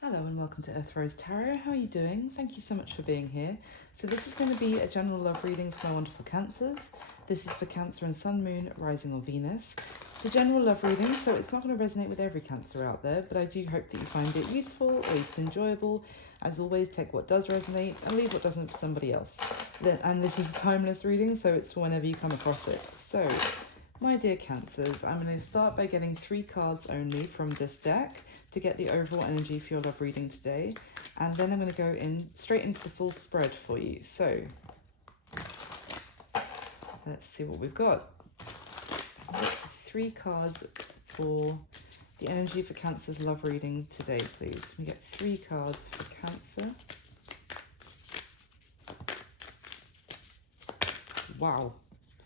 Hello and welcome to Earth Rose Tarot. How are you doing? Thank you so much for being here. So this is going to be a general love reading for my wonderful Cancers. This is for Cancer and Sun, Moon, Rising or Venus. It's a general love reading, so it's not going to resonate with every Cancer out there, but I do hope that you find it useful, or at least enjoyable. As always, take what does resonate and leave what doesn't for somebody else. And this is a timeless reading, so it's for whenever you come across it. So, my dear Cancers, I'm going to start by getting 3 cards only from this deck to get the overall energy for your love reading today, and then I'm going to go straight into the full spread for you. So let's see what we've got. 3 cards for the energy for Cancer's love reading today, please. We get 3 cards for Cancer. Wow,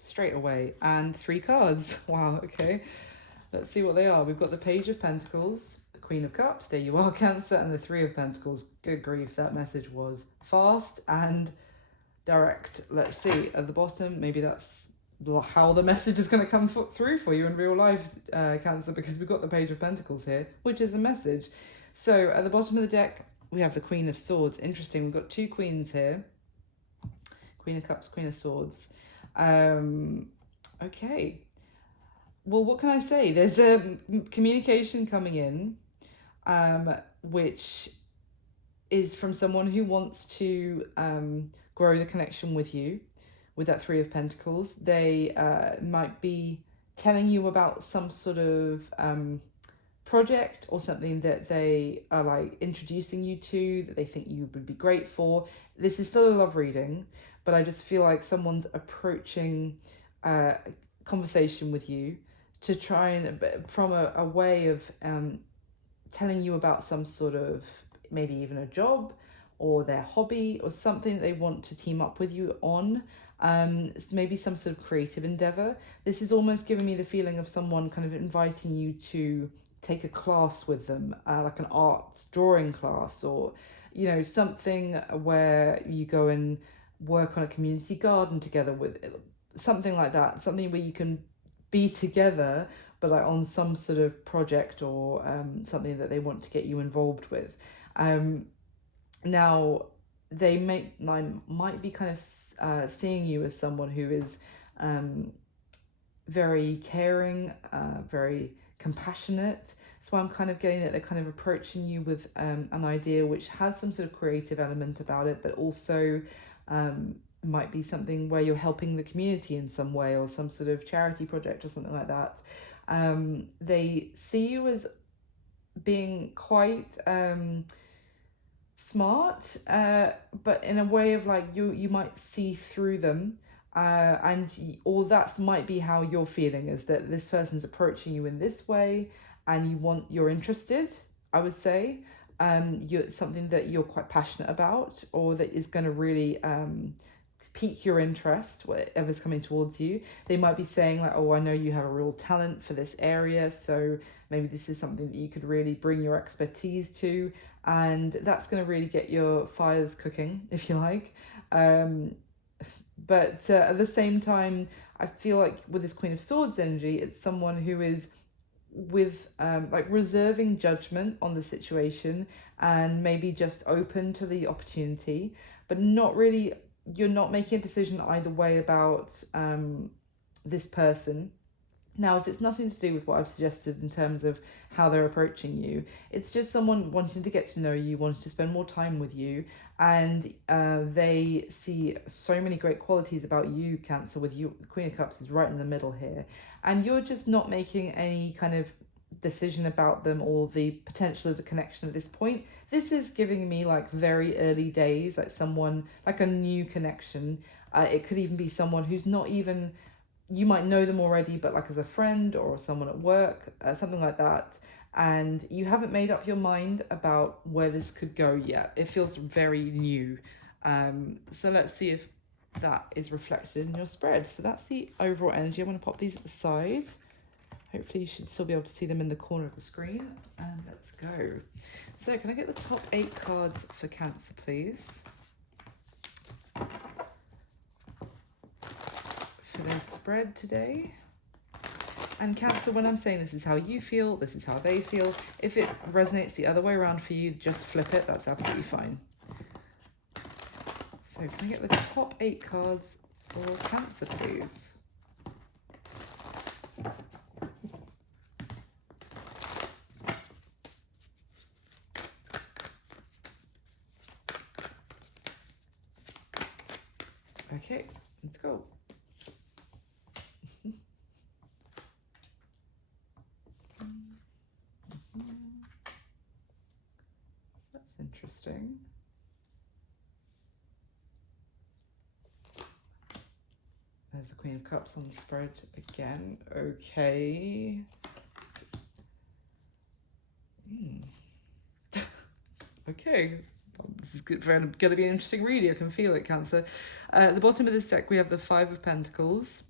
straight away, and 3 cards. Wow, okay, let's see what they are. We've got the Page of Pentacles, the Queen of Cups, there you are, Cancer, and the 3 of Pentacles. Good grief, that message was fast and direct. Let's see, at the bottom, maybe that's how the message is going to come through for you in real life, Cancer, because we've got the Page of Pentacles here, which is a message. So at the bottom of the deck, we have the Queen of Swords. Interesting, we've got 2 queens here. Queen of Cups, Queen of Swords. Okay. Well, what can I say? There's a communication coming in, which is from someone who wants to grow the connection with you, with that 3 of Pentacles. They might be telling you about some sort of project or something that they are like introducing you to, that they think you would be great for. This is still a love reading, but I just feel like someone's approaching conversation with you to try and, from a way of telling you about some sort of, maybe even a job or their hobby or something they want to team up with you on. Maybe some sort of creative endeavor. This is almost giving me the feeling of someone kind of inviting you to take a class with them, like an art drawing class, or something where you go and work on a community garden together, with something like that, something where you can be together, but like on some sort of project or something that they want to get you involved with. Now they might be kind of seeing you as someone who is very caring, very compassionate. So I'm kind of getting that they're kind of approaching you with an idea which has some sort of creative element about it, but also might be something where you're helping the community in some way, or some sort of charity project or something like that. They see you as being quite smart, but in a way of like you might see through them, or that might be how you're feeling, is that this person's approaching you in this way and you're interested, I would say. You're something that you're quite passionate about, or that is going to really pique your interest, whatever's coming towards you. They might be saying like, oh, I know you have a real talent for this area, so maybe this is something that you could really bring your expertise to, and that's going to really get your fires cooking, if you like. But at the same time, I feel like with this Queen of Swords energy, it's someone who is with like reserving judgment on the situation, and maybe just open to the opportunity, but not really, you're not making a decision either way about this person. Now, if it's nothing to do with what I've suggested in terms of how they're approaching you, it's just someone wanting to get to know you, wanting to spend more time with you, and they see so many great qualities about you, Cancer, with you. The Queen of Cups is right in the middle here, and you're just not making any kind of decision about them or the potential of the connection at this point. This is giving me like very early days, like someone, like a new connection. It could even be someone who's not even, you might know them already, but like as a friend or someone at work, something like that. And you haven't made up your mind about where this could go yet. It feels very new. So let's see if that is reflected in your spread. So that's the overall energy. I'm going to pop these at the side. Hopefully you should still be able to see them in the corner of the screen. And let's go. So can I get the top 8 cards for Cancer, please? For their spread today. And Cancer, when I'm saying this is how you feel, this is how they feel, if it resonates the other way around for you, just flip it. That's absolutely fine. So can we get the top 8 cards for Cancer, please? Okay, let's go. That's interesting. There's the Queen of Cups on the spread again. Okay. Okay. This is going to be an interesting read. I can feel it, Cancer. At the bottom of this deck, we have the 5 of Pentacles,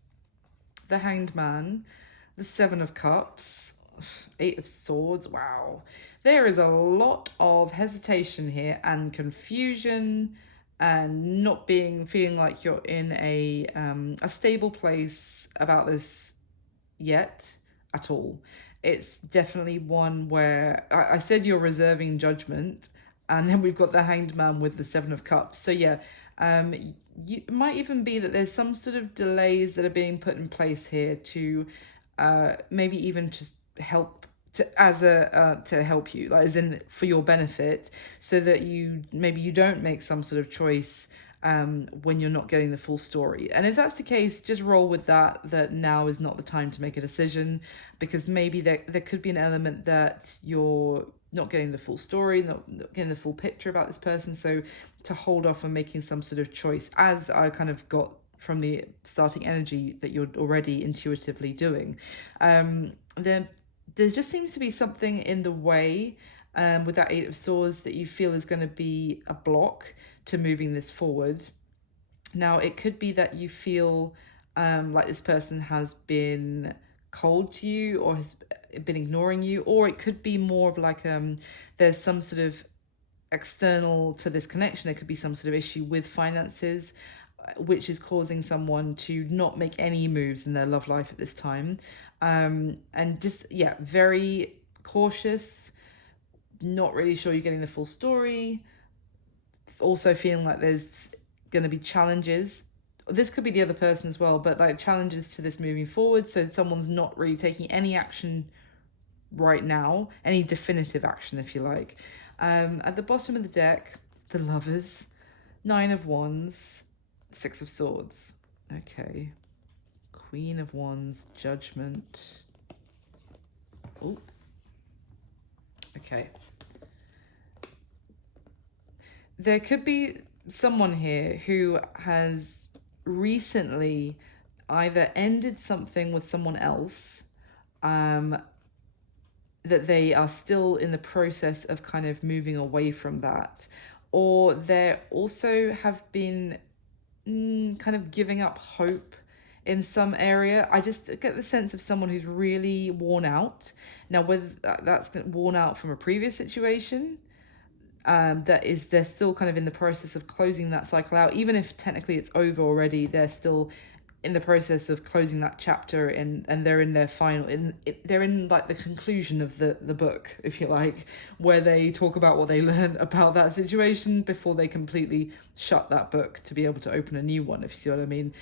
the Hanged Man, the 7 of Cups, 8 of Swords. Wow. There is a lot of hesitation here and confusion and not feeling like you're in a stable place about this yet at all. It's definitely one where I said you're reserving judgment, and then we've got the Hanged Man with the 7 of Cups. So yeah, it might even be that there's some sort of delays that are being put in place here to maybe even just help to help you, like as in for your benefit, so that you don't make some sort of choice when you're not getting the full story. And if that's the case, just roll with that now is not the time to make a decision, because maybe there could be an element that you're not getting the full story, not getting the full picture about this person. So to hold off on making some sort of choice, as I kind of got from the starting energy that you're already intuitively doing. There just seems to be something in the way with that 8 of Swords that you feel is going to be a block to moving this forward. Now, it could be that you feel like this person has been cold to you or has been ignoring you, or it could be more of like there's some sort of external to this connection. There could be some sort of issue with finances, which is causing someone to not make any moves in their love life at this time. And just, yeah, very cautious, not really sure you're getting the full story. Also feeling like there's going to be challenges. This could be the other person as well, but like challenges to this moving forward. So someone's not really taking any action right now, any definitive action, if you like. At the bottom of the deck, the Lovers, 9 of Wands, 6 of Swords. Okay. Queen of Wands, Judgment. Oh. Okay. There could be someone here who has recently either ended something with someone else, that they are still in the process of kind of moving away from that, or they also have been kind of giving up hope in some area. I just get the sense of someone who's really worn out. Now, whether that's worn out from a previous situation, they're still kind of in the process of closing that cycle out. Even if technically it's over already, they're still in the process of closing that chapter, and they're in their they're in like the conclusion of the book, if you like, where they talk about what they learned about that situation before they completely shut that book to be able to open a new one, if you see what I mean.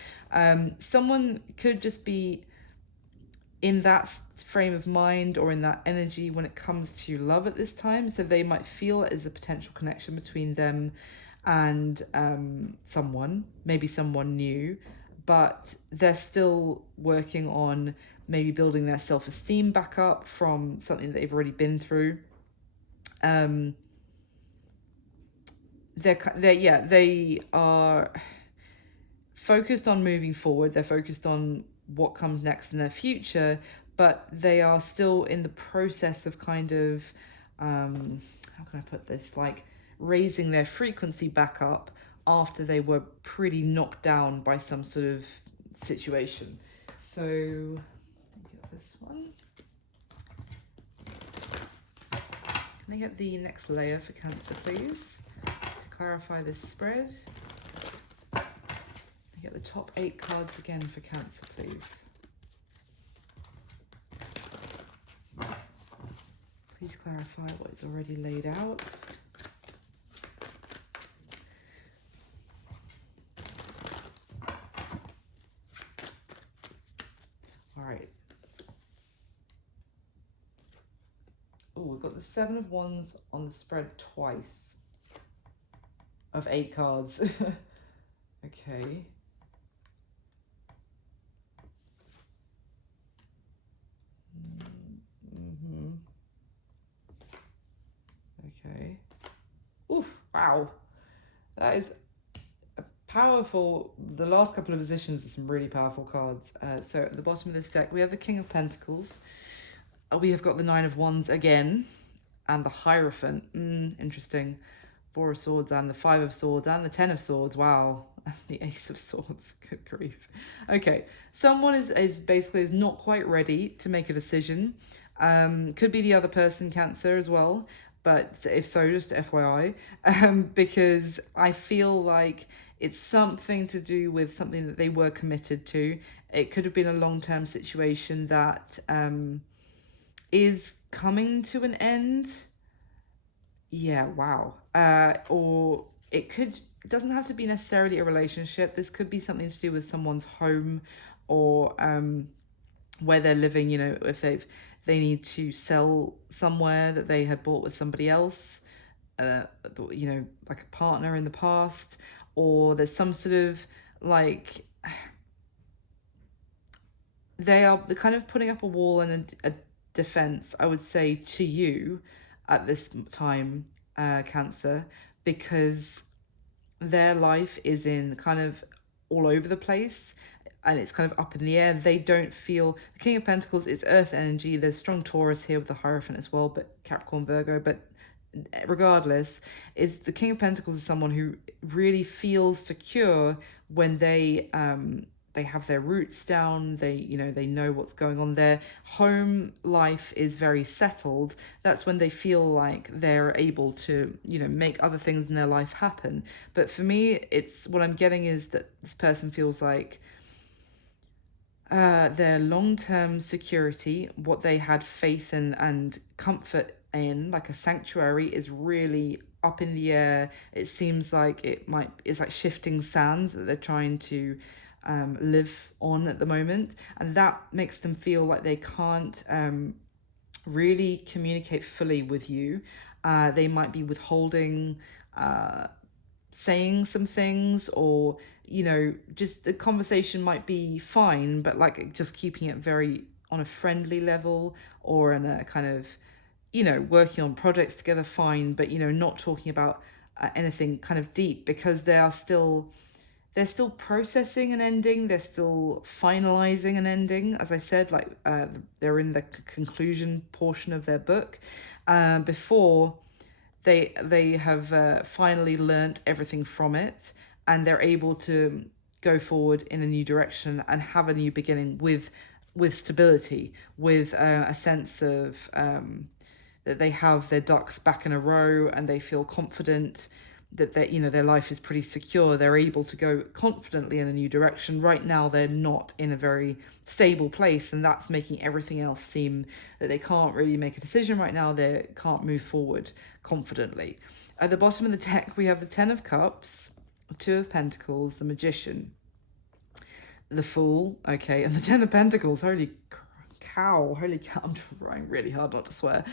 Someone could just be in that frame of mind or in that energy when it comes to love at this time. So they might feel it as a potential connection between them and maybe someone new, but they're still working on maybe building their self-esteem back up from something that they've already been through. They are focused on moving forward. They're focused on what comes next in their future, but they are still in the process of kind of, how can I put this, like raising their frequency back up after they were pretty knocked down by some sort of situation. So, get this one. Can I get the next layer for Cancer, please, to clarify this spread? Get the top 8 cards again for Cancer, please. clarify what is already laid out. All right. Oh, we've got the 7 of Wands on the spread twice of 8 cards. Okay. Okay. Oof, wow. That is a powerful, the last couple of positions are some really powerful cards. So at the bottom of this deck, we have the King of Pentacles. We have got the 9 of Wands again, and the Hierophant. Interesting. 4 of Swords and the 5 of Swords and the 10 of Swords. Wow. The Ace of Swords. Good grief. Okay. Someone is basically is not quite ready to make a decision. Could be the other person, Cancer, as well. But if so, just FYI. Because I feel like it's something to do with something that they were committed to. It could have been a long-term situation that is coming to an end. Yeah, wow. Or it doesn't have to be necessarily a relationship. This could be something to do with someone's home, or where they're living, you know, if they need to sell somewhere that they had bought with somebody else, you know, like a partner in the past, or there's some sort of like they're kind of putting up a wall and a defense, I would say, to you at this time, Cancer, because their life is in kind of all over the place and it's kind of up in the air. They don't feel, the King of Pentacles is earth energy. There's strong Taurus here with the Hierophant as well, but Capricorn, Virgo, but regardless, is the King of Pentacles is someone who really feels secure when they have their roots down, they know what's going on. Their home life is very settled. That's when they feel like they're able to, make other things in their life happen. But for me, it's what I'm getting is that this person feels like their long-term security, what they had faith in and comfort in, like a sanctuary, is really up in the air. It seems like it's like shifting sands that they're trying to live on at the moment, and that makes them feel like they can't really communicate fully with you. They might be withholding saying some things, or just the conversation might be fine, but like just keeping it very on a friendly level, or in a kind of working on projects together, fine, but not talking about anything kind of deep, because they're still processing an ending. They're still finalizing an ending. As I said, like they're in the conclusion portion of their book before they have finally learnt everything from it, and they're able to go forward in a new direction and have a new beginning with stability, with a sense of that they have their ducks back in a row, and they feel confident that their life is pretty secure. They're able to go confidently in a new direction. Right now, they're not in a very stable place, and that's making everything else seem that they can't really make a decision right now. They can't move forward confidently. At the bottom of the deck, we have the 10 of Cups, 2 of Pentacles, the Magician, the Fool, okay, and the 10 of Pentacles. Holy cow, I'm trying really hard not to swear.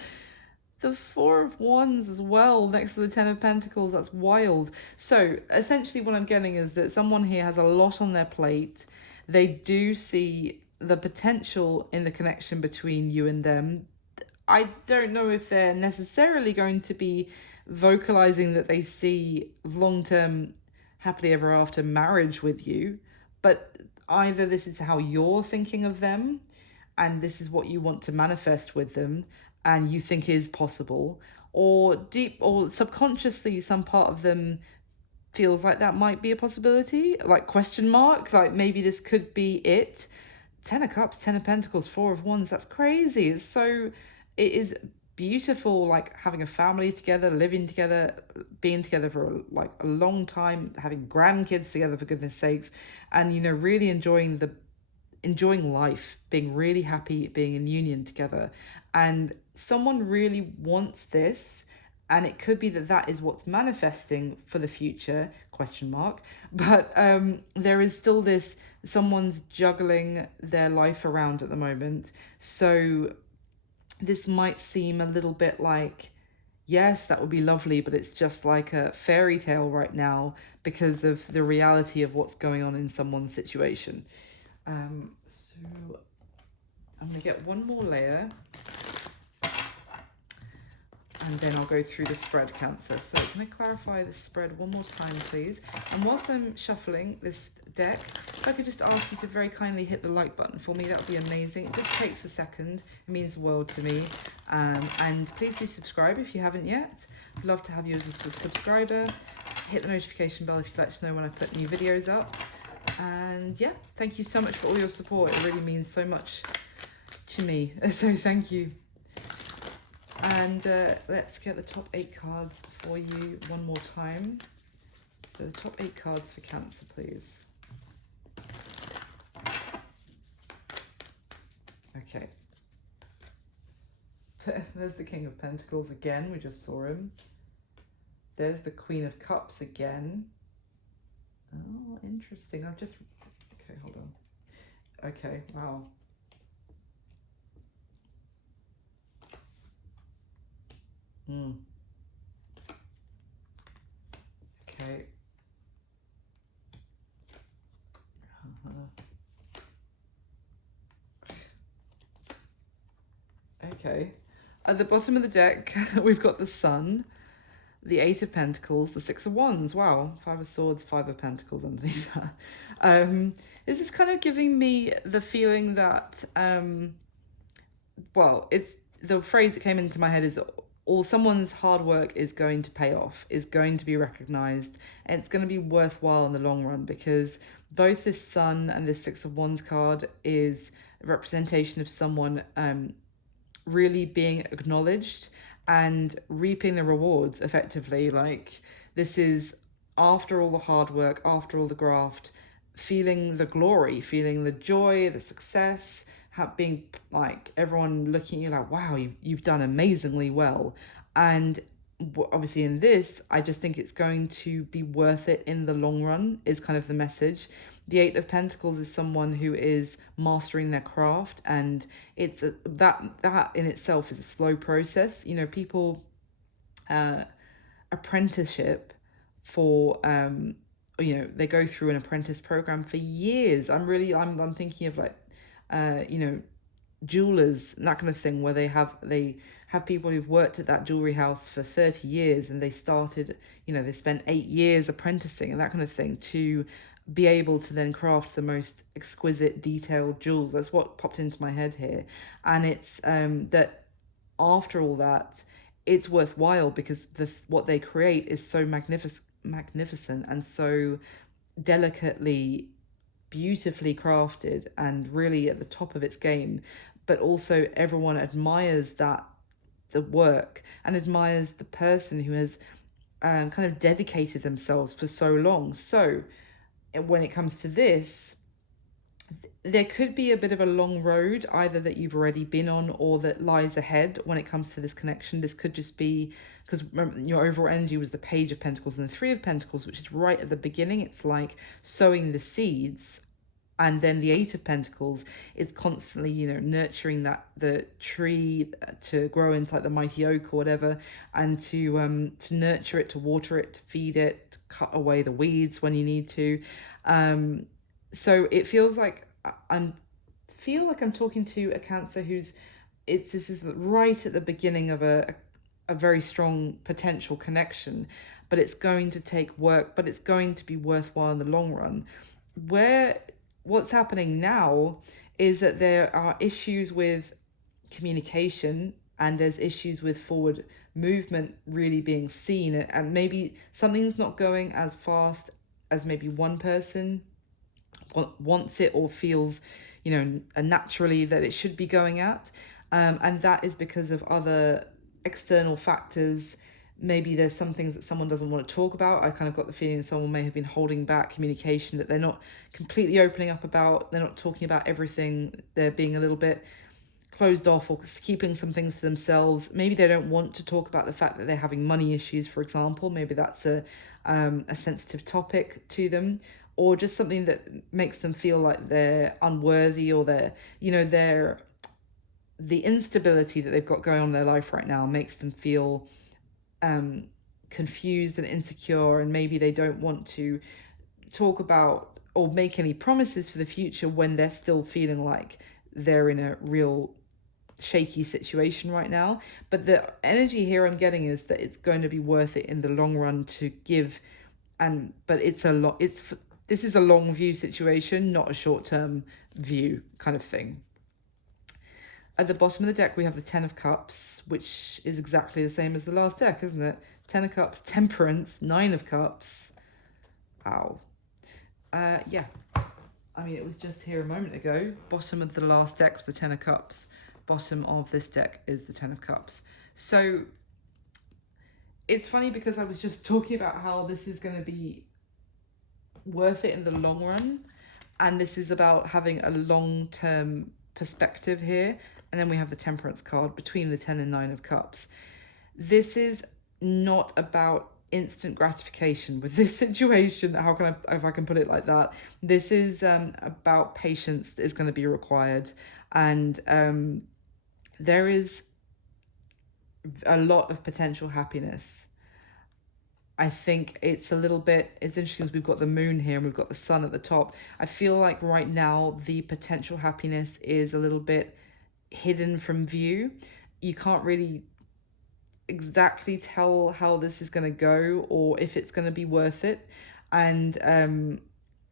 The 4 of Wands as well, next to the 10 of Pentacles. That's wild. So essentially what I'm getting is that someone here has a lot on their plate. They do see the potential in the connection between you and them. I don't know if they're necessarily going to be vocalizing that they see long-term happily ever after marriage with you, but either this is how you're thinking of them and this is what you want to manifest with them and you think is possible, or deep or subconsciously some part of them feels like that might be a possibility, like question mark, like maybe this could be it. 10 of Cups, 10 of Pentacles, 4 of Wands, that's crazy. It is beautiful, like having a family together, living together, being together for a long time, having grandkids together, for goodness sakes, and really enjoying life, being really happy, being in union together. and someone really wants this, and it could be that that is what's manifesting for the future, question mark. But there is still this, someone's juggling their life around at the moment. So this might seem a little bit like, yes, that would be lovely, but it's just like a fairy tale right now because of the reality of what's going on in someone's situation. So I'm going to get one more layer, and then I'll go through the spread, Cancer. So can I clarify the spread one more time, please? And whilst I'm shuffling this deck, if I could just ask you to very kindly hit the like button for me, that would be amazing. It just takes a second. It means the world to me. And please do subscribe if you haven't yet. I'd love to have you as a subscriber. Hit the notification bell if you'd like to know when I put new videos up. And yeah, thank you so much for all your support. It really means so much to me. So thank you. And let's get the top 8 cards for you one more time. So the top 8 cards for Cancer, please. Okay. There's the King of Pentacles again. We just saw him. There's the Queen of Cups again. Oh, interesting. I've just... Okay, hold on. Okay, wow. Okay. Okay. At the bottom of the deck, we've got the Sun, the 8 of Pentacles, the 6 of Wands. Wow. 5 of Swords, 5 of Pentacles underneath that. This is kind of giving me the feeling that, well, it's the phrase that came into my head is all someone's hard work is going to pay off, is going to be recognized, and it's going to be worthwhile in the long run, because both this Sun and this 6 of Wands card is a representation of someone really being acknowledged and reaping the rewards effectively. Like, this is after all the hard work, after all the graft, feeling the glory, feeling the joy, the success, being like everyone looking at you like, wow, you've done amazingly well. And obviously in this, I just think it's going to be worth it in the long run, is kind of the message. The 8 of Pentacles is someone who is mastering their craft, and it's that in itself is a slow process. You know, people apprenticeship for you know, they go through an apprentice program for years. I'm thinking of like you know, jewelers and that kind of thing, where they have people who've worked at that jewelry house for 30 years, and they started, you know, they spent 8 years apprenticing and that kind of thing to be able to then craft the most exquisite detailed jewels. That's what popped into my head here. And it's that after all that, it's worthwhile, because what they create is so magnificent and so delicately, beautifully crafted, and really at the top of its game. But also everyone admires the work, and admires the person who has kind of dedicated themselves for so long. So when it comes to this, there could be a bit of a long road either that you've already been on or that lies ahead when it comes to this connection. This could just be because your overall energy was the Page of Pentacles and the 3 of Pentacles, which is right at the beginning. It's like sowing the seeds. And then the 8 of Pentacles is constantly, you know, nurturing the tree to grow into like the mighty oak or whatever, and to nurture it, to water it, to feed it, to cut away the weeds when you need to. So it feels like I'm talking to a Cancer who's this is right at the beginning of a very strong potential connection, but it's going to take work, but it's going to be worthwhile in the long run. What's happening now is that there are issues with communication, and there's issues with forward movement really being seen, and maybe something's not going as fast as maybe one person wants it or feels, you know, naturally that it should be going at, and that is because of other external factors. Maybe there's some things that someone doesn't want to talk about. I kind of got the feeling someone may have been holding back communication, that they're not completely opening up about, they're not talking about everything, they're being a little bit closed off or keeping some things to themselves. Maybe they don't want to talk about the fact that they're having money issues, for example. Maybe that's a sensitive topic to them, or just something that makes them feel like they're unworthy, or they're the instability that they've got going on in their life right now makes them feel confused and insecure, and maybe they don't want to talk about or make any promises for the future when they're still feeling like they're in a real shaky situation right now. But the energy here I'm getting is that it's going to be worth it in the long run to give, but this is a long view situation, not a short-term view kind of thing. At the bottom of the deck, we have the Ten of Cups, which is exactly the same as the last deck, isn't it? Ten of Cups, Temperance, Nine of Cups. Ow. Yeah. I mean, it was just here a moment ago. Bottom of the last deck was the Ten of Cups. Bottom of this deck is the Ten of Cups. So it's funny because I was just talking about how this is going to be worth it in the long run. And this is about having a long-term perspective here. And then we have the Temperance card between the 10 and 9 of Cups. This is not about instant gratification with this situation. If I can put it like that. This is about patience that is going to be required. And there is a lot of potential happiness. I think it's interesting because we've got the moon here and we've got the sun at the top. I feel like right now the potential happiness is a little bit hidden from view. You can't really exactly tell how this is going to go or if it's going to be worth it. And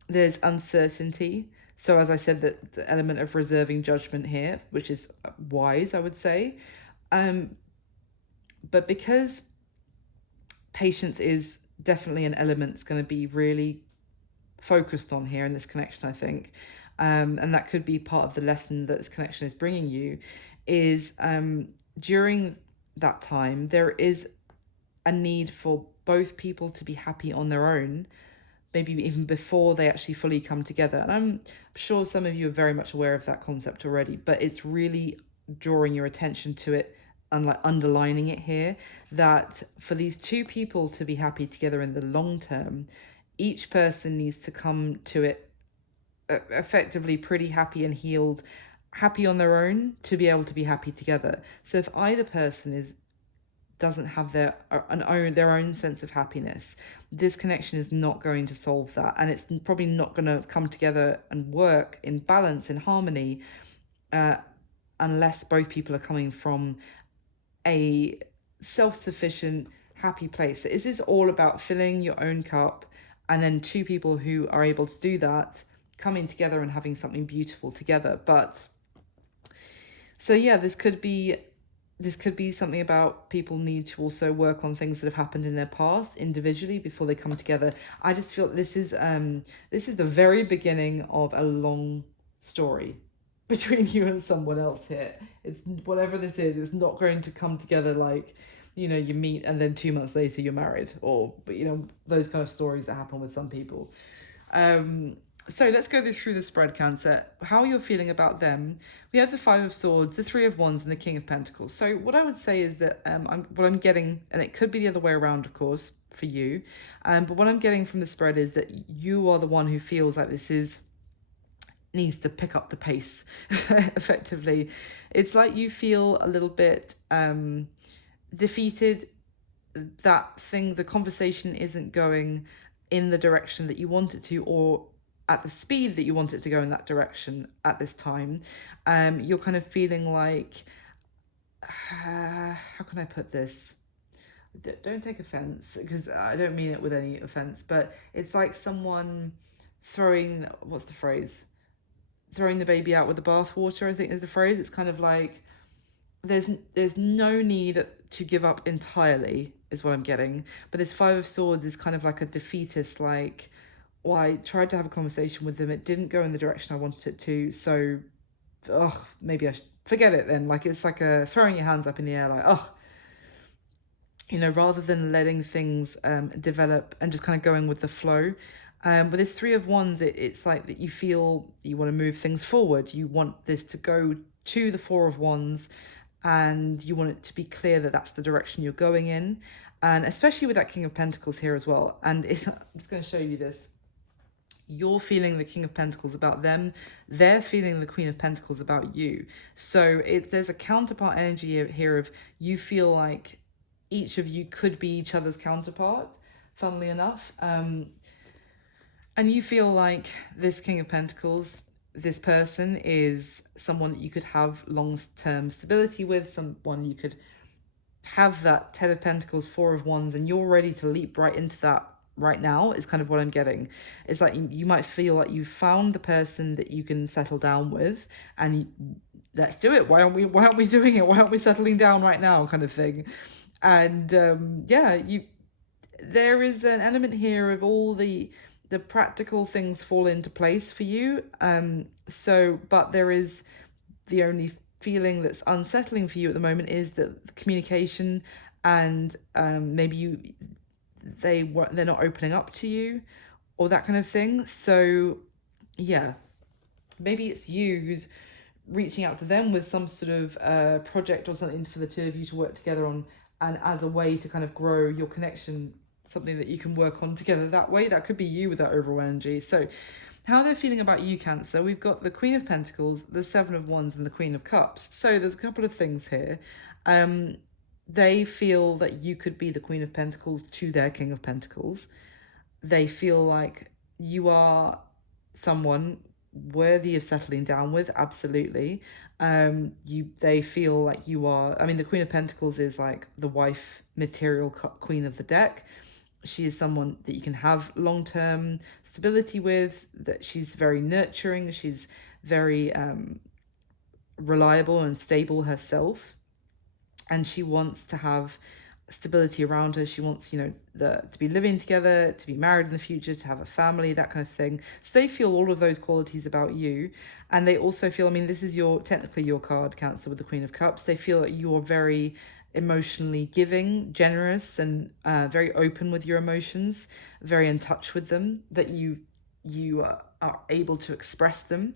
there's uncertainty. So as I said, the element of reserving judgment here, which is wise, I would say. But because patience is definitely an element that's going to be really focused on here in this connection, I think. And that could be part of the lesson that this connection is bringing you, is during that time, there is a need for both people to be happy on their own, maybe even before they actually fully come together. And I'm sure some of you are very much aware of that concept already, but it's really drawing your attention to it and like underlining it here, that for these two people to be happy together in the long term, each person needs to come to it effectively pretty happy and healed, happy on their own to be able to be happy together. So if either person doesn't have their own sense of happiness, this connection is not going to solve that, and it's probably not going to come together and work in balance, in harmony, unless both people are coming from a self-sufficient, happy place. So this is all about filling your own cup, and then two people who are able to do that coming together and having something beautiful together. But so yeah, this could be something about people need to also work on things that have happened in their past individually before they come together. I just feel this is the very beginning of a long story between you and someone else here. It's whatever this is, it's not going to come together like, you meet and then 2 months later you're married, or those kind of stories that happen with some people. So let's go through the spread, Cancer. How you're feeling about them. We have the Five of Swords, the Three of Wands, and the King of Pentacles. So what I would say is that what I'm getting, and it could be the other way around, of course, for you. But what I'm getting from the spread is that you are the one who feels like this needs to pick up the pace, effectively. It's like you feel a little bit defeated. The conversation isn't going in the direction that you want it to, or at the speed that you want it to go in that direction at this time. You're kind of feeling like, how can I put this? Don't take offense, because I don't mean it with any offense, but it's like someone throwing, what's the phrase? Throwing the baby out with the bathwater, I think is the phrase. It's kind of like there's no need to give up entirely, is what I'm getting. But this Five of Swords is kind of like a defeatist, like, well, I tried to have a conversation with them, it didn't go in the direction I wanted it to, so maybe I should forget it then. Like, it's like a throwing your hands up in the air, like, rather than letting things develop and just kind of going with the flow. But this Three of Wands, it's like that you feel you want to move things forward. You want this to go to the Four of Wands, and you want it to be clear that that's the direction you're going in. And especially with that King of Pentacles here as well. And I'm just going to show you this. You're feeling the King of Pentacles about them. They're feeling the Queen of Pentacles about you. So there's a counterpart energy here of you feel like each of you could be each other's counterpart, funnily enough. And you feel like this King of Pentacles, this person is someone that you could have long-term stability with, someone you could have that Ten of Pentacles, Four of Wands, and you're ready to leap right into that right now, is kind of what I'm getting. It's like you might feel like you found the person that you can settle down with, and let's do it. Why aren't we doing it? Why aren't we settling down right now, kind of thing. And there is an element here of all the practical things fall into place for you. But there is the only feeling that's unsettling for you at the moment is that the communication, and maybe they're not opening up to you, or that kind of thing. So yeah, maybe it's you who's reaching out to them with some sort of project or something for the two of you to work together on, and as a way to kind of grow your connection, something that you can work on together that way. That could be you with that overall energy. So how they're feeling about you, Cancer, we've got the Queen of Pentacles, the Seven of Wands, and the Queen of Cups. So there's a couple of things here. They feel that you could be the Queen of Pentacles to their King of Pentacles. They feel like you are someone worthy of settling down with, absolutely. They feel like you are, I mean, the Queen of Pentacles is like the wife material queen of the deck. She is someone that you can have long-term stability with, that she's very nurturing, she's very reliable and stable herself, and she wants to have stability around her. She wants, to be living together, to be married in the future, to have a family, that kind of thing. So they feel all of those qualities about you. And they also feel, I mean, this is technically your card, Cancer, with the Queen of Cups. They feel that you're very emotionally giving, generous, and very open with your emotions, very in touch with them, that you are able to express them.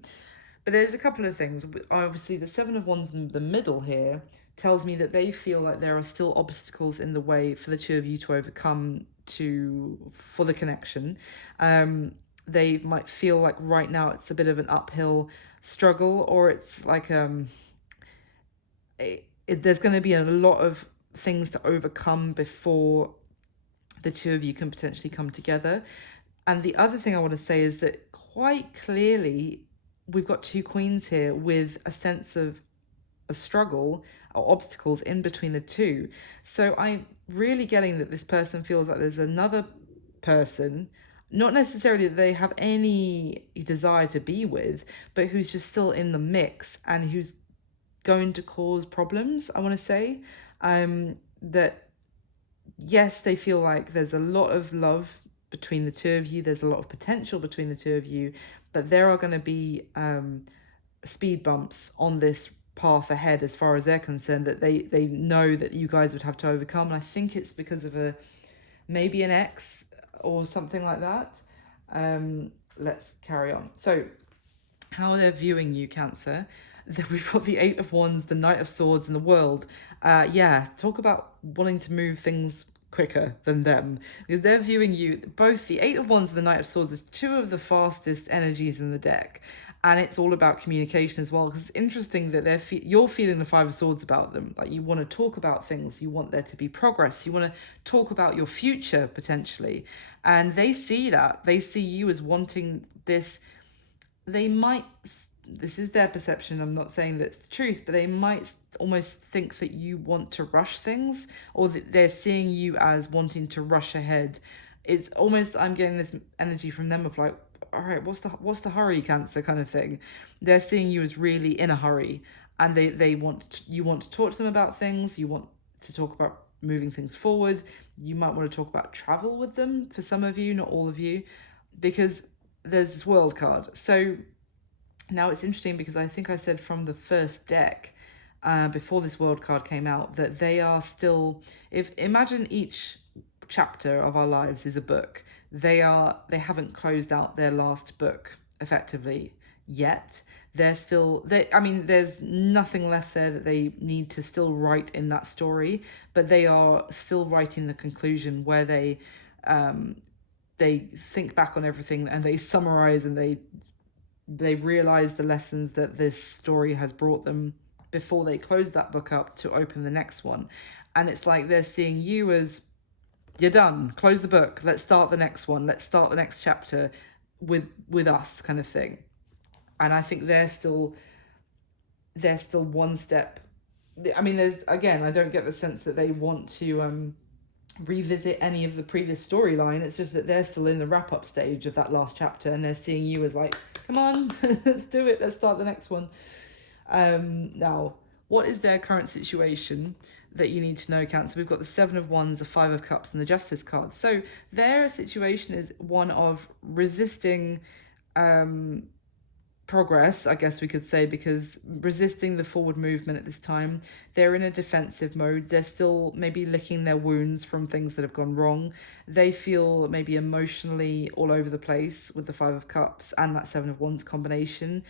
But there's a couple of things. Obviously, the Seven of Wands in the middle here tells me that they feel like there are still obstacles in the way for the two of you to overcome for the connection. They might feel like right now it's a bit of an uphill struggle, or it's like there's going to be a lot of things to overcome before the two of you can potentially come together. And the other thing I want to say is that quite clearly we've got two queens here with a sense of a struggle or obstacles in between the two. So I'm really getting that this person feels like there's another person, not necessarily that they have any desire to be with, but who's just still in the mix and who's going to cause problems, I want to say. That yes, they feel like there's a lot of love between the two of you, there's a lot of potential between the two of you, but there are going to be speed bumps on this path ahead as far as they're concerned, that they know that you guys would have to overcome. And I think it's because of maybe an ex or something like that. Let's carry on. So how they're viewing you, Cancer. We've got the Eight of Wands, the Knight of Swords, and the World. Talk about wanting to move things quicker than them, because they're viewing you, both the Eight of Wands and the Knight of Swords, as two of the fastest energies in the deck. And it's all about communication as well, because it's interesting that you're feeling the Five of Swords about them. Like, you want to talk about things, you want there to be progress, you want to talk about your future potentially. And they see that. They see you as wanting this. This is their perception, I'm not saying that's the truth, but they might almost think that you want to rush things, or that they're seeing you as wanting to rush ahead. It's almost, I'm getting this energy from them of like, all right, what's the hurry, Cancer, kind of thing. They're seeing you as really in a hurry, and you want to talk to them about things, you want to talk about moving things forward. You might want to talk about travel with them, for some of you, not all of you, because there's this World card. So now it's interesting, because I think I said from the first deck, before this World card came out, that they are still, imagine each chapter of our lives is a book. They haven't closed out their last book effectively yet. there's nothing left there that they need to still write in that story, but they are still writing the conclusion where they think back on everything and they summarize, and they realize the lessons that this story has brought them before they close that book up to open the next one. And it's like they're seeing you as, you're done, close the book, let's start the next one, let's start the next chapter with us, kind of thing. And I think they're still one step. I mean, there's, again, I don't get the sense that they want to revisit any of the previous storyline. It's just that they're still in the wrap-up stage of that last chapter, and they're seeing you as like, come on, let's do it, let's start the next one. Now, what is their current situation that you need to know, Cancer? We've got the Seven of Wands, the Five of Cups, and the Justice card. So their situation is one of resisting progress, I guess we could say, because resisting the forward movement at this time. They're in a defensive mode. They're still maybe licking their wounds from things that have gone wrong. They feel maybe emotionally all over the place with the Five of Cups and that Seven of Wands combination.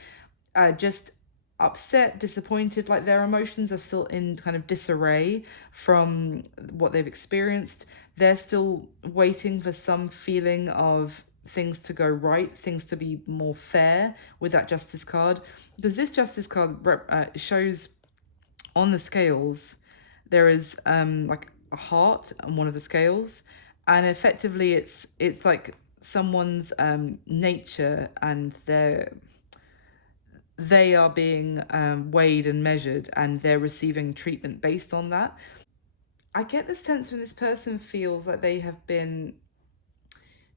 Just upset, disappointed, like their emotions are still in kind of disarray from what they've experienced. They're still waiting for some feeling of things to go right, things to be more fair with that Justice card, because this Justice card shows on the scales there is like a heart on one of the scales, and effectively it's like someone's nature, and they are being weighed and measured, and they're receiving treatment based on that. I get the sense when this person feels like they have been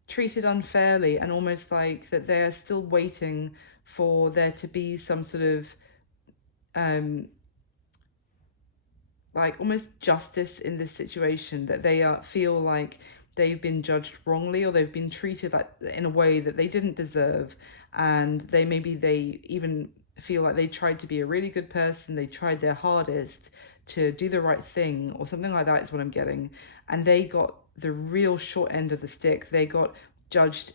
treated unfairly, and almost like that they're still waiting for there to be some sort of like almost justice in this situation, that they feel like they've been judged wrongly, or they've been treated like in a way that they didn't deserve, and they even feel like they tried to be a really good person, they tried their hardest to do the right thing or something like that is what I'm getting, and they got the real short end of the stick. They got judged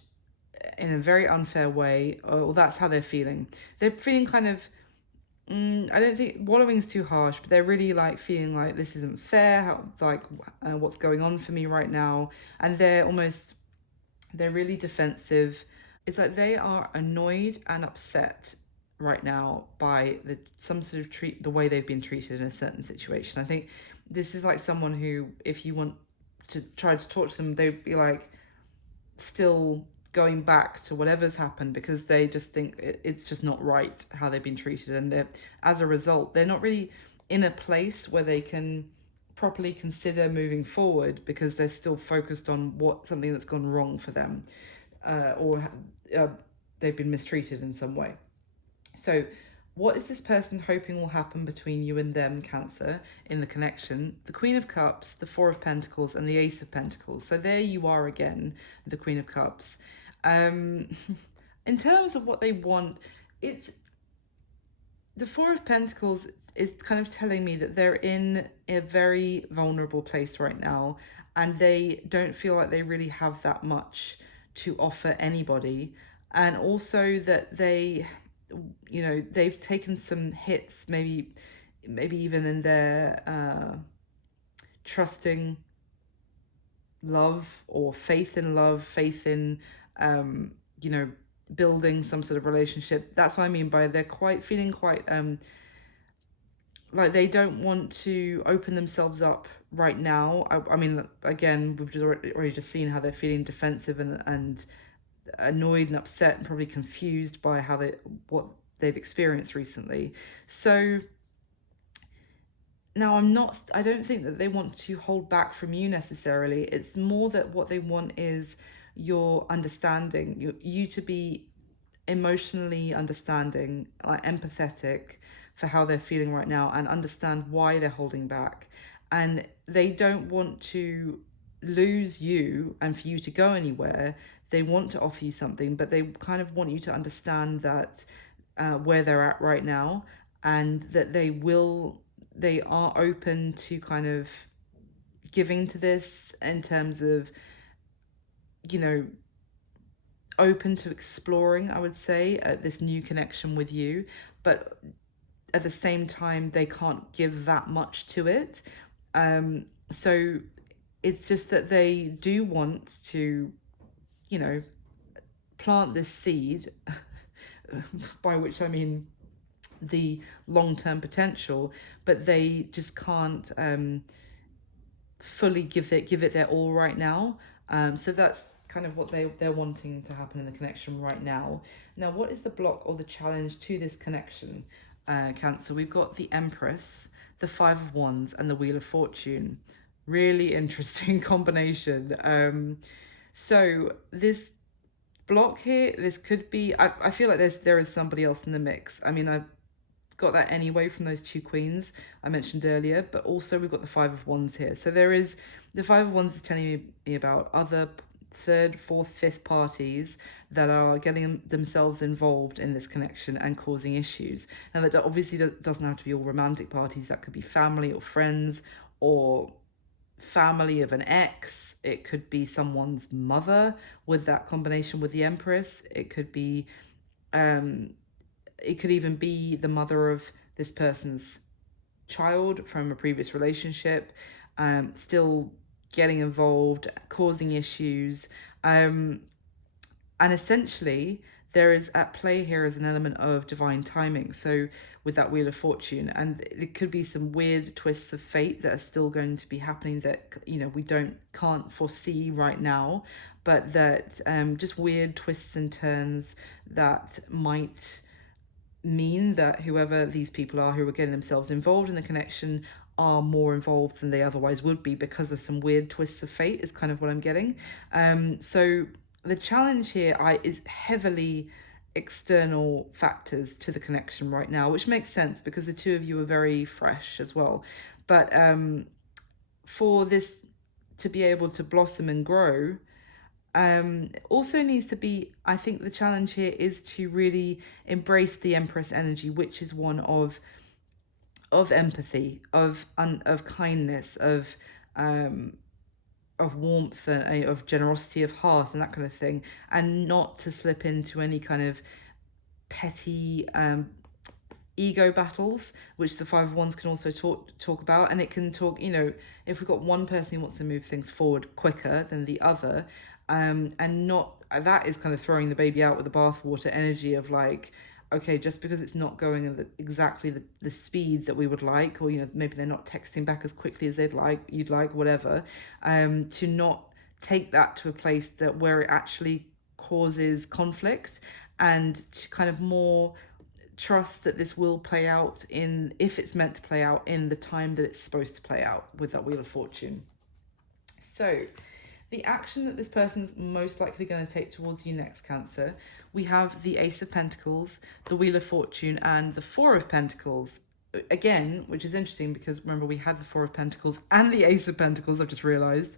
in a very unfair way, or that's how they're feeling. They're feeling kind of I don't think wallowing is too harsh, but they're really like feeling like this isn't fair, what's going on for me right now. And they're really defensive. It's like they are annoyed and upset right now by the way they've been treated in a certain situation. I think this is like someone who, if you want to try to talk to them, they'd be like still going back to whatever's happened, because they just think it's just not right how they've been treated, and as a result they're not really in a place where they can properly consider moving forward, because they're still focused on something that's gone wrong for them, or they've been mistreated in some way. So what is this person hoping will happen between you and them, Cancer, in the connection? The Queen of Cups, the Four of Pentacles, and the Ace of Pentacles. So there you are again, the Queen of Cups. In terms of what they want, it's the Four of Pentacles is kind of telling me that they're in a very vulnerable place right now, and they don't feel like they really have that much to offer anybody, and also that they've taken some hits, maybe even in their trusting love, or faith in building some sort of relationship. That's what I mean by they're feeling quite like they don't want to open themselves up right now. I mean, again, we've already just seen how they're feeling defensive and annoyed and upset, and probably confused by what they've experienced recently. So now I don't think that they want to hold back from you necessarily. It's more that what they want is your understanding, you to be emotionally understanding, like empathetic for how they're feeling right now, and understand why they're holding back. And they don't want to lose you and for you to go anywhere. They want to offer you something, but they kind of want you to understand that where they're at right now, and that they are open to kind of giving to this in terms of open to exploring, I would say, this new connection with you, but at the same time, they can't give that much to it. So it's just that they do want to, you know, plant this seed, by which I mean the long-term potential, but they just can't fully give it their all right now. So that's kind of what they're wanting to happen in the connection right now. Now, what is the block or the challenge to this connection, Cancer? We've got the Empress, the Five of Wands, and the Wheel of Fortune. Really interesting combination. So this block here, this could be, I feel like there is somebody else in the mix. I mean, I've got that anyway from those two queens I mentioned earlier, but also we've got the Five of Wands here. So there is, the Five of Wands is telling me about other third, fourth, fifth parties that are getting themselves involved in this connection and causing issues. And that obviously doesn't have to be all romantic parties. That could be family or friends or family of an ex. It could be someone's mother with that combination with the Empress. It could be it could even be the mother of this person's child from a previous relationship, still getting involved, causing issues. And essentially, there is at play here as an element of divine timing. So with that Wheel of Fortune, and it could be some weird twists of fate that are still going to be happening that, you know, we can't foresee right now, but that just weird twists and turns that might mean that whoever these people are who are getting themselves involved in the connection are more involved than they otherwise would be because of some weird twists of fate, is kind of what I'm getting. So the challenge here is heavily external factors to the connection right now, which makes sense because the two of you are very fresh as well. But for this to be able to blossom and grow, also needs to be, I think the challenge here is to really embrace the Empress energy, which is one of empathy, of kindness, of warmth, and of generosity of heart and that kind of thing, and not to slip into any kind of petty ego battles, which the Five of Wands can also talk about. And it can talk, you know, if we've got one person who wants to move things forward quicker than the other, and not, that is kind of throwing the baby out with the bathwater energy of like, okay, just because it's not going at exactly the speed that we would like, or, you know, maybe they're not texting back as quickly as you'd like, whatever, to not take that to a place that where it actually causes conflict, and to kind of more trust that this will play out if it's meant to play out in the time that it's supposed to play out with that Wheel of Fortune. So the action that this person's most likely going to take towards you next, Cancer, we have the Ace of Pentacles, the Wheel of Fortune, and the Four of Pentacles. Again, which is interesting because remember we had the Four of Pentacles and the Ace of Pentacles, I've just realised,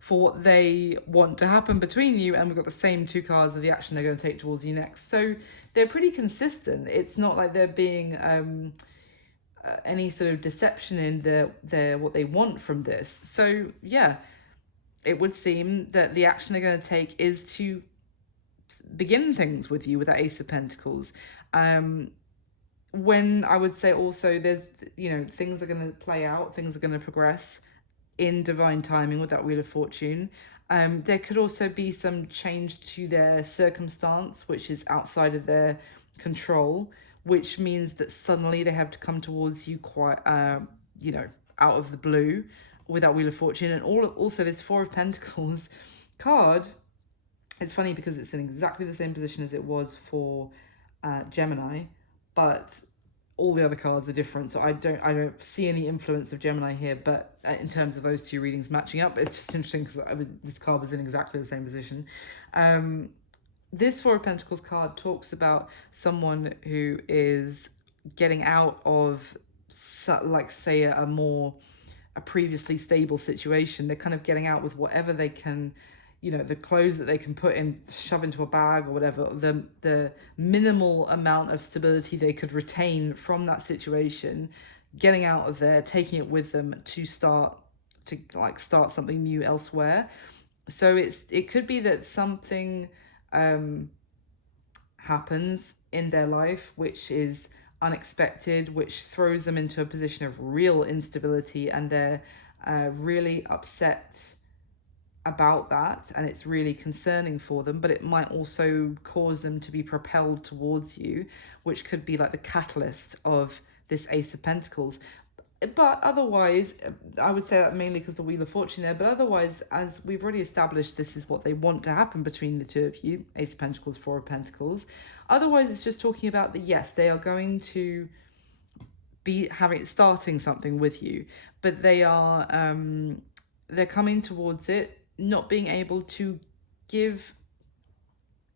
for what they want to happen between you, and we've got the same two cards of the action they're going to take towards you next. So they're pretty consistent. It's not like they're being any sort of deception in their what they want from this. So yeah, it would seem that the action they're going to take is to begin things with you with that Ace of Pentacles. When I would say also there's, you know, things are going to play out, things are going to progress in divine timing with that Wheel of Fortune. There could also be some change to their circumstance, which is outside of their control, which means that suddenly they have to come towards you quite, you know, out of the blue with that Wheel of Fortune. And also this Four of Pentacles card, it's funny because it's in exactly the same position as it was for Gemini, but all the other cards are different, so I don't see any influence of Gemini here, but in terms of those two readings matching up, it's just interesting because this card was in exactly the same position. This Four of Pentacles card talks about someone who is getting out of, like, say, a previously stable situation. They're kind of getting out with whatever they can, you know, the clothes that they can shove into a bag or whatever, the minimal amount of stability they could retain from that situation, getting out of there, taking it with them to start something new elsewhere. So it could be that something happens in their life, which is unexpected, which throws them into a position of real instability, and they're really upset about that, and it's really concerning for them. But it might also cause them to be propelled towards you, which could be like the catalyst of this Ace of Pentacles. But otherwise, I would say that mainly because the Wheel of Fortune there. But otherwise, as we've already established, this is what they want to happen between the two of you. Ace of Pentacles, Four of Pentacles. Otherwise, it's just talking about that, yes, they are going to be starting something with you. But they are, they're coming towards it, not being able to give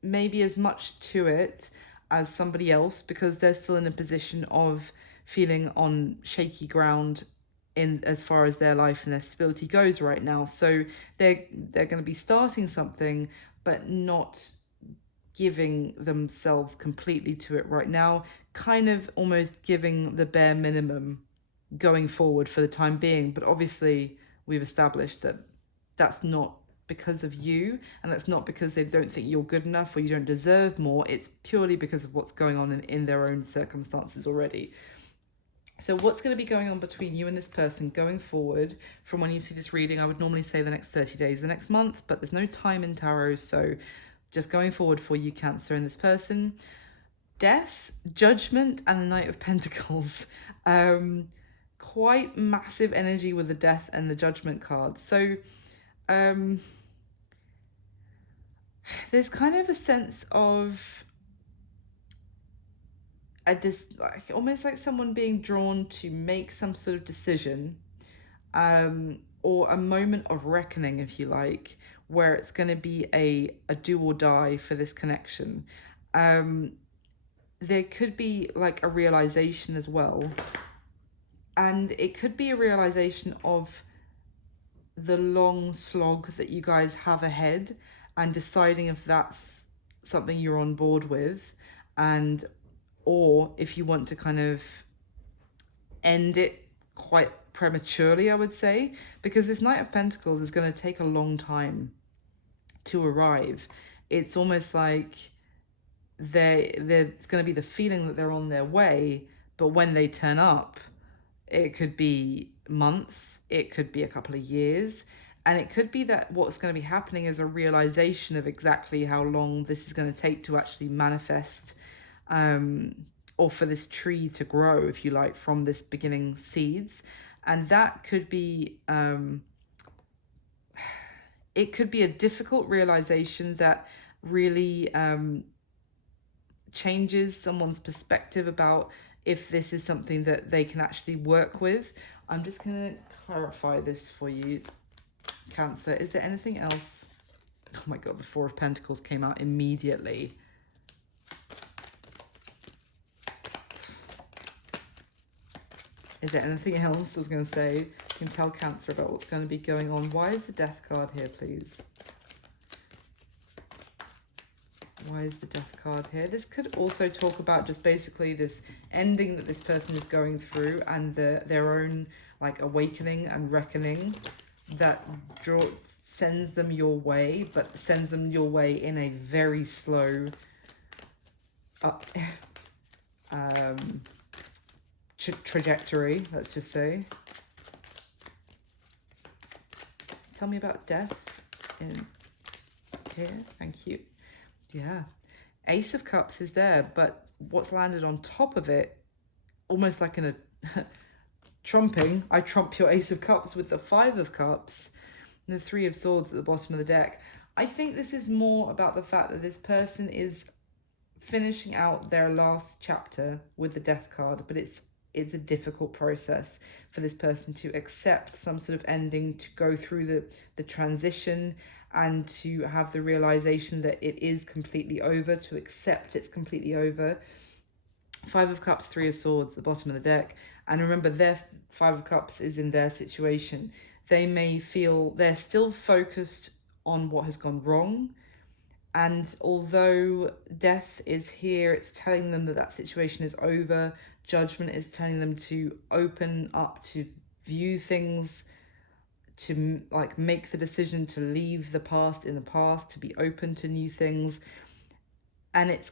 maybe as much to it as somebody else, because they're still in a position of feeling on shaky ground in as far as their life and their stability goes right now. So they're going to be starting something, but not giving themselves completely to it right now, kind of almost giving the bare minimum going forward for the time being. But obviously we've established that that's not because of you, and that's not because they don't think you're good enough or you don't deserve more. It's purely because of what's going on in their own circumstances already. So what's going to be going on between you and this person going forward from when you see this reading? I would normally say the next 30 days, the next month, but there's no time in tarot, so just going forward for you, Cancer, and this person. Death, Judgment, and the Knight of Pentacles. Quite massive energy with the Death and the Judgment card. So there's kind of a sense of like almost like someone being drawn to make some sort of decision, or a moment of reckoning, if you like, where it's going to be a do or die for this connection. There could be like a realization as well, and it could be a realization of the long slog that you guys have ahead, and deciding if that's something you're on board with, and or if you want to kind of end it quite prematurely, I would say, because this Knight of Pentacles is going to take a long time to arrive. It's almost like there's going to be the feeling that they're on their way, but when they turn up, it could be months, it could be a couple of years, and it could be that what's going to be happening is a realization of exactly how long this is going to take to actually manifest, or for this tree to grow, if you like, from this beginning seeds. And that could be, it could be a difficult realization that really changes someone's perspective about if this is something that they can actually work with. I'm just going to clarify this for you, Cancer. Is there anything else? Oh my God, the Four of Pentacles came out immediately. Is there anything else I was going to say? You can tell Cancer about what's going to be going on. Why is the Death card here, please? Why is the Death card here? This could also talk about just basically this ending that this person is going through, and their own like awakening and reckoning that sends them your way, but sends them your way in a very slow trajectory, let's just say. Tell me about death in here. Thank you. Yeah, Ace of Cups is there, but what's landed on top of it, almost like in a trumping, I trump your Ace of Cups with the Five of Cups and the Three of Swords at the bottom of the deck. I think this is more about the fact that this person is finishing out their last chapter with the Death card, but it's a difficult process for this person to accept some sort of ending, to go through the transition, and to have the realization that it is completely over, to accept it's completely over. Five of Cups, Three of Swords at the bottom of the deck. And remember, their Five of Cups is in their situation. They may feel they're still focused on what has gone wrong. And although death is here, it's telling them that situation is over. Judgment is telling them to open up, to view things, to like make the decision to leave the past in the past, to be open to new things. And it's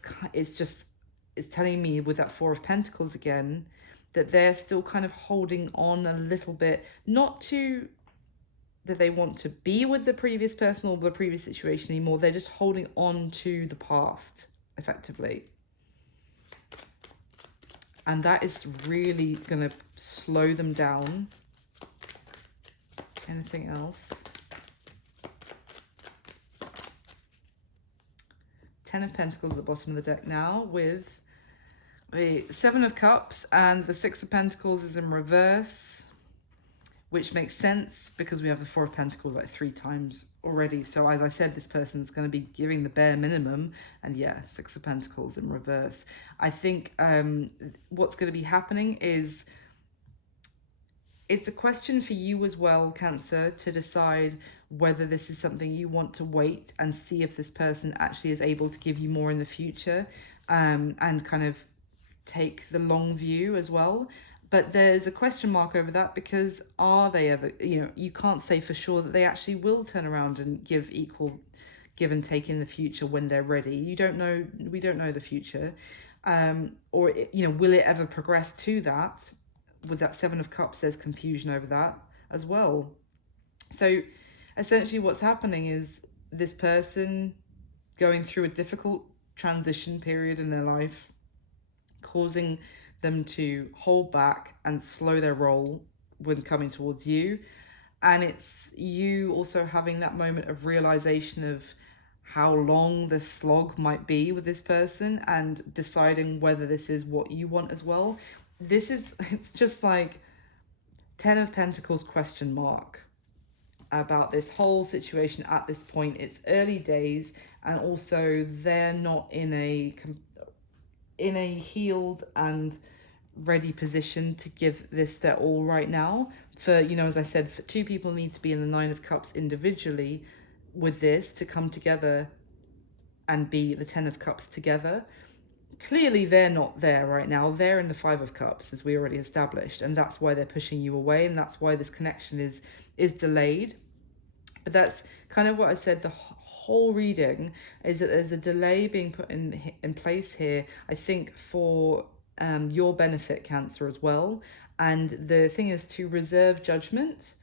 telling me with that Four of Pentacles again that they're still kind of holding on a little bit, not to that they want to be with the previous person or the previous situation anymore. They're just holding on to the past, effectively. And that is really going to slow them down. Anything else? Ten of Pentacles at the bottom of the deck now, with the Seven of Cups, and the Six of Pentacles is in reverse, which makes sense because we have the Four of Pentacles like 3 times already. So as I said, this person's going to be giving the bare minimum. And yeah, Six of Pentacles in reverse. I think what's going to be happening is it's a question for you as well, Cancer, to decide whether this is something you want to wait and see if this person actually is able to give you more in the future, and kind of take the long view as well. But there's a question mark over that, because are they ever, you can't say for sure that they actually will turn around and give equal give and take in the future when they're ready. You don't know, we don't know the future. Or, will it ever progress to that? With that Seven of Cups, there's confusion over that as well. So essentially what's happening is this person going through a difficult transition period in their life, causing them to hold back and slow their roll when coming towards you. And it's you also having that moment of realization of how long the slog might be with this person, and deciding whether this is what you want as well. It's just like Ten of Pentacles question mark about this whole situation at this point. It's early days, and also they're not in a healed and ready position to give this their all right now. For, as I said, for 2 people need to be in the Nine of Cups individually with this to come together and be the Ten of Cups together. Clearly they're not there right now. They're in the Five of Cups, as we already established, and that's why they're pushing you away, and that's why this connection is delayed. But that's kind of what I said. The whole reading is that there's a delay being put in place here, I think, for your benefit, Cancer, as well. And the thing is to reserve judgment,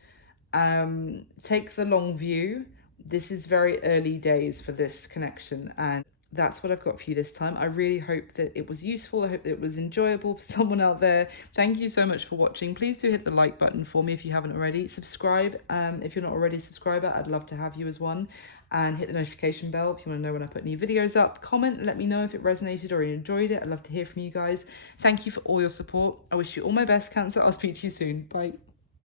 take the long view. This is very early days for this connection, and that's what I've got for you this time. I really hope that it was useful. I hope that it was enjoyable for someone out there. Thank you so much for watching. Please do hit the like button for me if you haven't already. Subscribe if you're not already a subscriber. I'd love to have you as one. And hit the notification bell if you want to know when I put new videos up. Comment and let me know if it resonated or you enjoyed it. I'd love to hear from you guys. Thank you for all your support. I wish you all my best, Cancer. I'll speak to you soon. Bye.